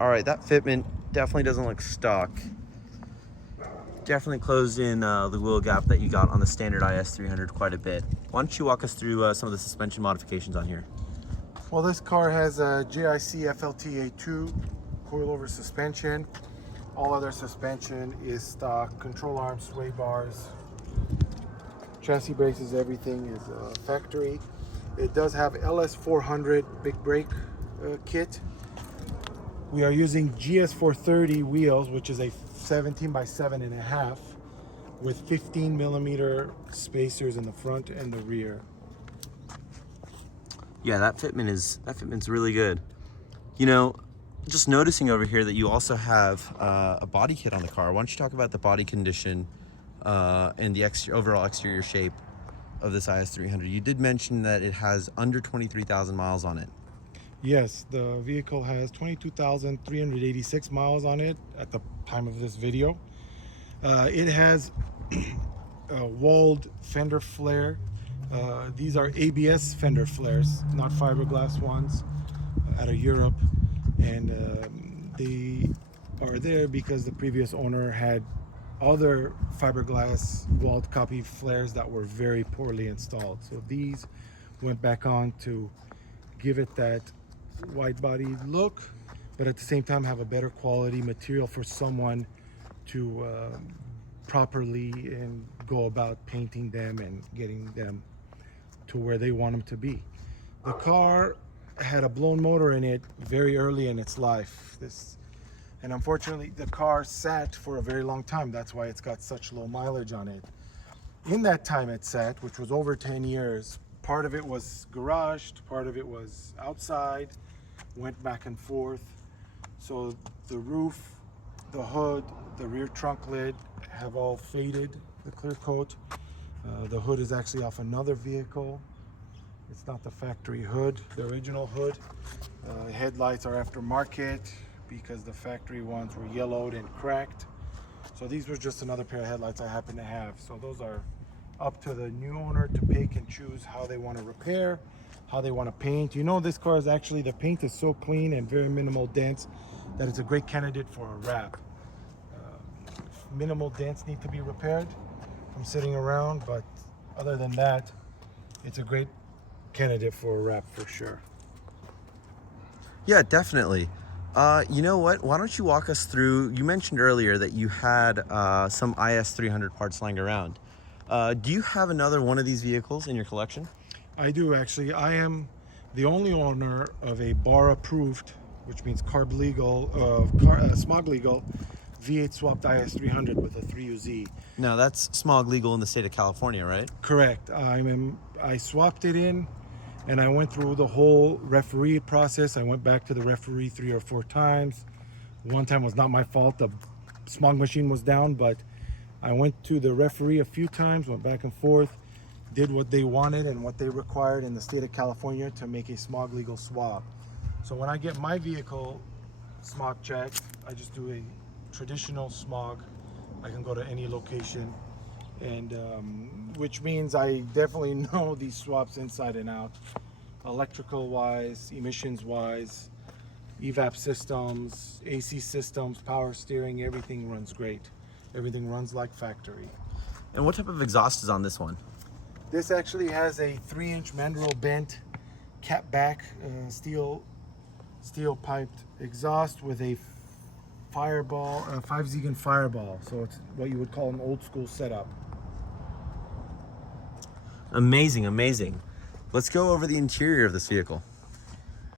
All right, that fitment definitely doesn't look stock. Definitely closed in the wheel gap that you got on the standard IS300 quite a bit. Why don't you walk us through some of the suspension modifications on here? Well, this car has a GIC FLTA2 coilover suspension. All other suspension is stock. Control arms, sway bars, chassis braces, everything is factory. It does have IS400 big brake kit. We are using IS430 wheels, which is a 17 by 7.5 with 15 millimeter spacers in the front and the rear. Yeah, that fitment's really good. You know, just noticing over here that you also have a body kit on the car. Why don't you talk about the body condition and the overall exterior shape of this IS300? You did mention that it has under 23,000 miles on it. Yes, the vehicle has 22,386 miles on it at the time of this video. It has a walled fender flare. These are ABS fender flares, not fiberglass ones, out of Europe. And they are there because the previous owner had other fiberglass walled copy flares that were very poorly installed. So these went back on to give it that wide body look, but at the same time have a better quality material for someone to properly and go about painting them and getting them to where they want them to be. The car had a blown motor in it very early in its life. And unfortunately the car sat for a very long time. That's why it's got such low mileage on it. In that time it sat, which was over 10 years, part of it was garaged, part of it was outside, went back and forth. So the roof, the hood, the rear trunk lid have all faded, the clear coat. The hood is actually off another vehicle. It's not the factory hood, the original hood. Headlights are aftermarket because the factory ones were yellowed and cracked. So these were just another pair of headlights I happen to have. So those are up to the new owner to pick and choose how they want to repair, how they want to paint. You know, this car is actually, the paint is so clean and very minimal dents that it's a great candidate for a wrap. Minimal dents need to be repaired from sitting around, but other than that, it's a great candidate for a wrap for sure. Yeah, definitely. You know what? Why don't you walk us through, you mentioned earlier that you had some IS300 parts lying around. Do you have another one of these vehicles in your collection? I do actually. I am the only owner of a bar approved, which means carb legal, smog legal V8 swapped IS300 with a 3UZ. No, that's smog legal in the state of California, right? Correct. I swapped it in and I went through the whole referee process. I went back to the referee 3 or 4 times. One time was not my fault. The smog machine was down, but I went to the referee a few times, went back and forth, did what they wanted and what they required in the state of California to make a smog legal swap. So when I get my vehicle smog checked, I just do a traditional smog. I can go to any location, and which means I definitely know these swaps inside and out, electrical wise, emissions wise, evap systems, AC systems, power steering, everything runs great. Everything runs like factory. And what type of exhaust is on this one? This actually has a 3-inch mandrel bent cap back steel piped exhaust with a Fireball, 5-Ziegen Fireball. So it's what you would call an old school setup. Amazing, amazing. Let's go over the interior of this vehicle.